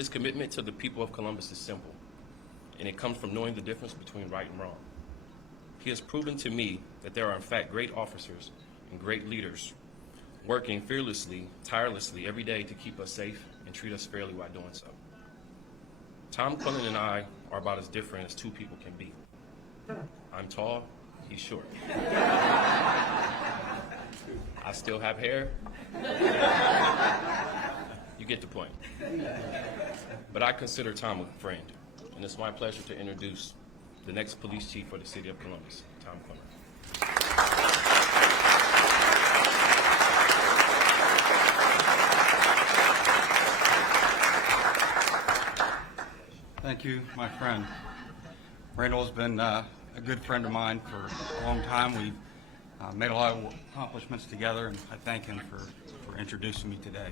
His commitment to the people of Columbus is simple, and it comes from knowing the difference between right and wrong. He has proven to me that there are in fact great officers and great leaders working fearlessly, tirelessly every day to keep us safe and treat us fairly while doing so. Tom Quinlan and I are about as different as two people can be. I'm tall, he's short. I still have hair. You get the point. But I consider Tom a friend, and it's my pleasure to introduce the next police chief for the city of Columbus, Tom Quinlan. Thank you, my friend. Randall's been a good friend of mine for a long time. We've made a lot of accomplishments together, and I thank him for introducing me today.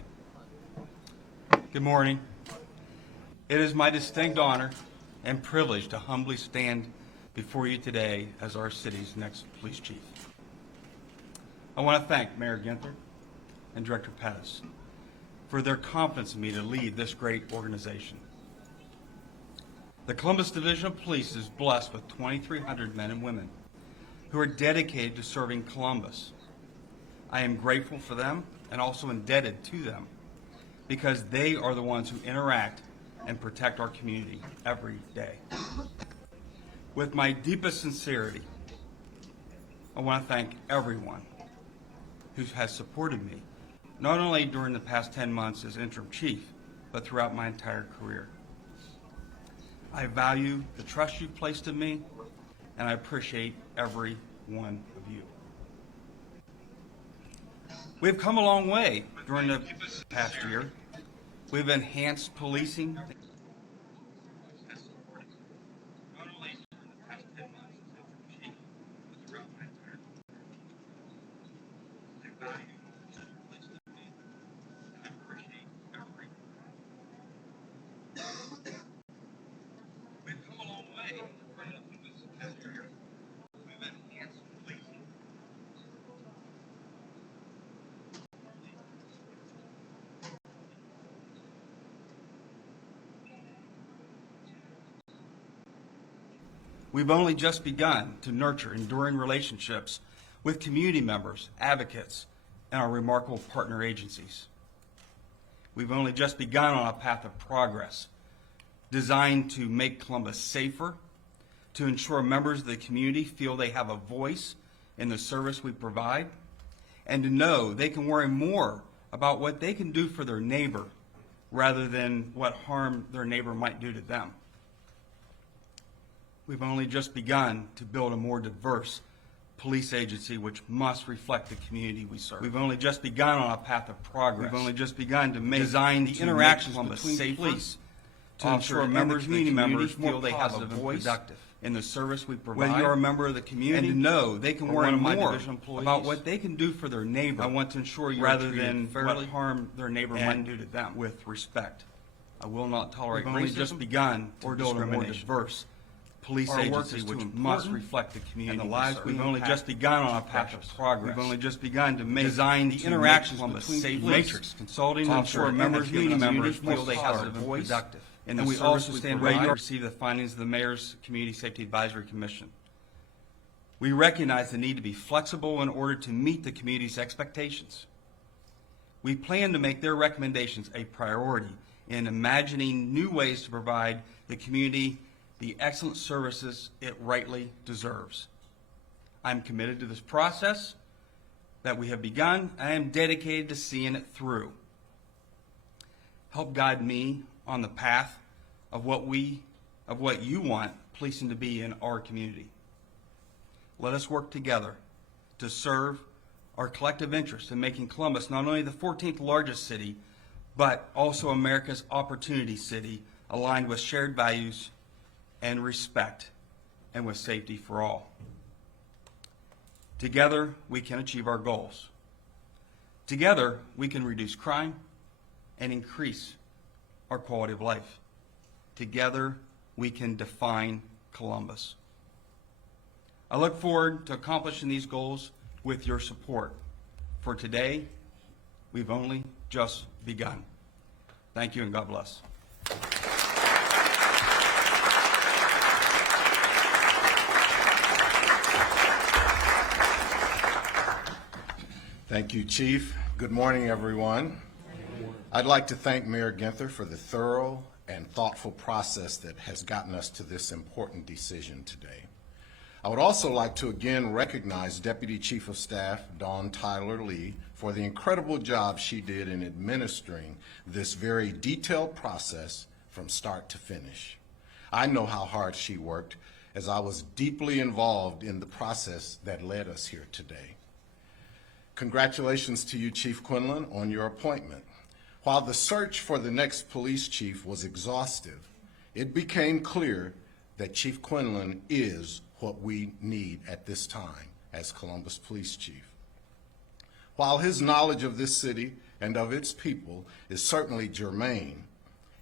Good morning. It is my distinct honor and privilege to humbly stand before you today as our city's next police chief. I want to thank Mayor Ginther and Director Pettis for their confidence in me to lead this great organization. The Columbus Division of Police is blessed with 2,300 men and women who are dedicated to serving Columbus. I am grateful for them and also indebted to them because they are the ones who interact and protect our community every day. With my deepest sincerity, I want to thank everyone who has supported me, not only during the past 10 months as interim chief, but throughout my entire career. I value the trust you've placed in me, and I appreciate every one of you. We've come a long way during the past year. We've enhanced policing. We've only just begun to nurture enduring relationships with community members, advocates, and our remarkable partner agencies. We've only just begun on a path of progress designed to make Columbus safer, to ensure members of the community feel they have a voice in the service we provide, and to know they can worry more about what they can do for their neighbor rather than what harm their neighbor might do to them. We've only just begun to build a more diverse police agency which must reflect the community we serve. We've only just begun on a path of progress. We've only just begun to make the interactions between police to ensure members of the community feel they have a voice in the service we provide. Whether you're a member of the community, and to know they can worry more about what they can do for their neighbor. I want to ensure you rather than what harm their neighbor might do to them. With respect, I will not tolerate racism. We've only just begun to build a more diverse police agency which must reflect the community and the lives we've only just begun on a path of progress. We've only just begun to design the interactions between matrix consulting to ensure members of the community feel they have a voice. And we also stand ready to receive the findings of the Mayor's Community Safety Advisory Commission. We recognize the need to be flexible in order to meet the community's expectations. We plan to make their recommendations a priority in imagining new ways to provide the community the excellent services it rightly deserves. I'm committed to this process that we have begun, and I am dedicated to seeing it through. Help guide me on the path of what you want policing to be in our community. Let us work together to serve our collective interest in making Columbus not only the 14th largest city, but also America's opportunity city, aligned with shared values and respect, and with safety for all. Together, we can achieve our goals. Together, we can reduce crime and increase our quality of life. Together, we can define Columbus. I look forward to accomplishing these goals with your support. For today, we've only just begun. Thank you and God bless. Thank you, Chief. Good morning, everyone. I'd like to thank Mayor Ginther for the thorough and thoughtful process that has gotten us to this important decision today. I would also like to again recognize Deputy Chief of Staff Dawn Tyler Lee for the incredible job she did in administering this very detailed process from start to finish. I know how hard she worked, as I was deeply involved in the process that led us here today. Congratulations to you, Chief Quinlan, on your appointment. While the search for the next police chief was exhaustive, it became clear that Chief Quinlan is what we need at this time as Columbus Police Chief. While his knowledge of this city and of its people is certainly germane,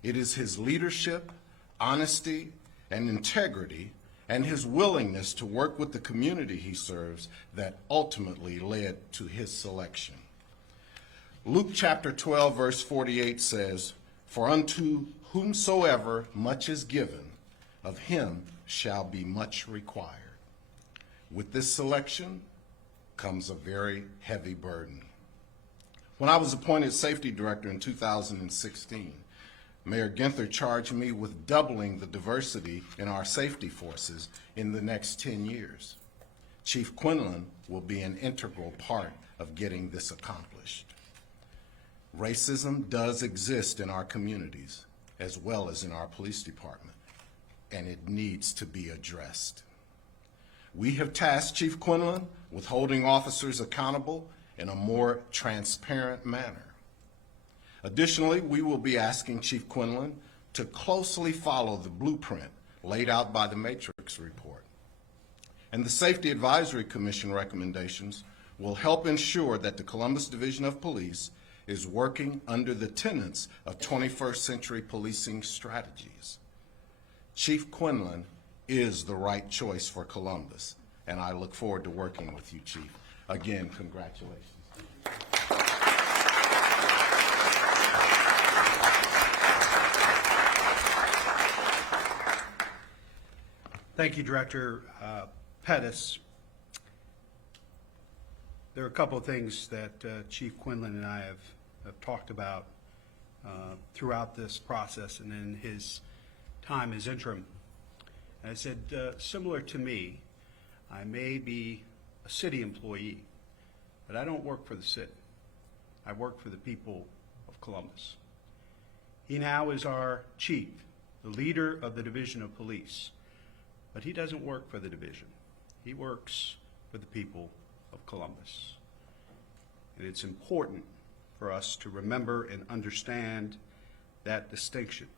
it is his leadership, honesty, and integrity, and his willingness to work with the community he serves that ultimately led to his selection. Luke chapter 12, verse 48 says, "For unto whomsoever much is given, of him shall be much required." With this selection comes a very heavy burden. When I was appointed safety director in 2016, Mayor Ginther charged me with doubling the diversity in our safety forces in the next 10 years. Chief Quinlan will be an integral part of getting this accomplished. Racism does exist in our communities as well as in our police department, and it needs to be addressed. We have tasked Chief Quinlan with holding officers accountable in a more transparent manner. Additionally, we will be asking Chief Quinlan to closely follow the blueprint laid out by the Matrix report. And the Safety Advisory Commission recommendations will help ensure that the Columbus Division of Police is working under the tenets of 21st century policing strategies. Chief Quinlan is the right choice for Columbus, and I look forward to working with you, Chief. Again, congratulations. Thank you, Director Pettis. There are a couple of things that Chief Quinlan and I have talked about throughout this process and in his time as interim. And I said, similar to me, I may be a city employee, but I don't work for the city. I work for the people of Columbus. He now is our chief, the leader of the Division of Police. But he doesn't work for the division. He works for the people of Columbus. And it's important for us to remember and understand that distinction.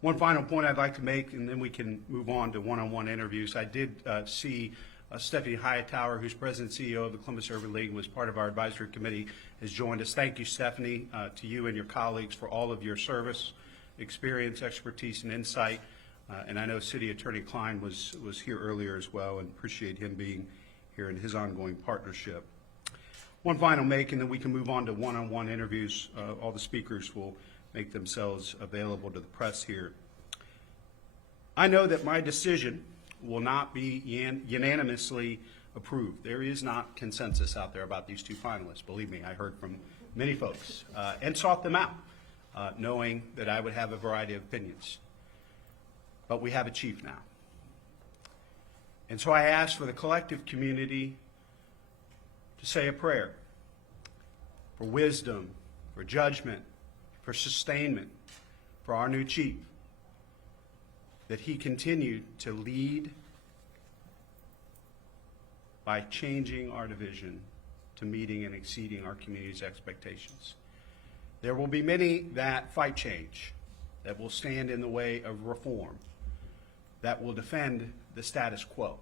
One final point I'd like to make, and then we can move on to one-on-one interviews. I did see Stephanie Hightower, who's President and CEO of the Columbus Urban League and was part of our advisory committee, has joined us. Thank you, Stephanie, to you and your colleagues for all of your service, experience, expertise, and insight. And I know City Attorney Klein was here earlier as well, and appreciate him being here in his ongoing partnership. One final make, and then we can move on to one-on-one interviews. All the speakers will make themselves available to the press here. I know that my decision will not be unanimously approved. There is not consensus out there about these two finalists. Believe me, I heard from many folks and sought them out, knowing that I would have a variety of opinions. But we have a chief now. And so I ask for the collective community to say a prayer for wisdom, for judgment, for sustainment for our new chief, that he continue to lead by changing our division to meeting and exceeding our community's expectations. There will be many that fight change, that will stand in the way of reform, that will defend the status quo.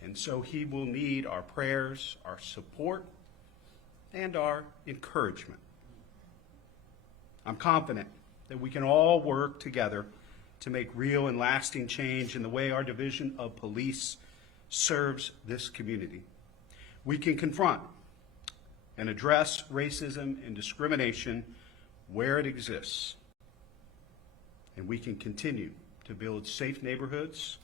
And so he will need our prayers, our support, and our encouragement. I'm confident that we can all work together to make real and lasting change in the way our Division of Police serves this community. We can confront and address racism and discrimination where it exists. And we can continue to build safe neighborhoods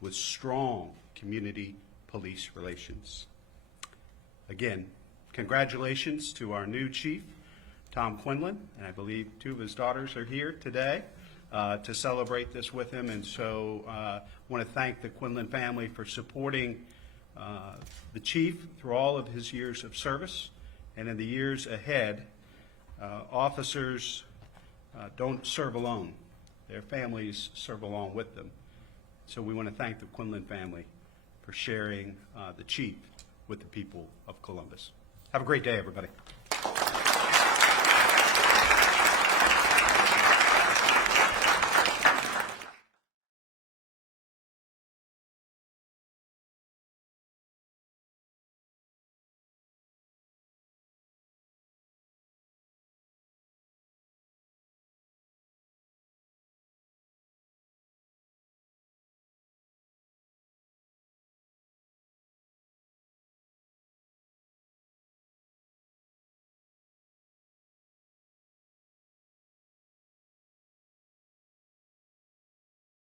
with strong community police relations. Again, congratulations to our new chief, Tom Quinlan, and I believe two of his daughters are here today to celebrate this with him. And so I want to thank the Quinlan family for supporting the chief through all of his years of service. And in the years ahead, officers don't serve alone. Their families serve along with them. So we want to thank the Quinlan family for sharing the chief with the people of Columbus. Have a great day, everybody.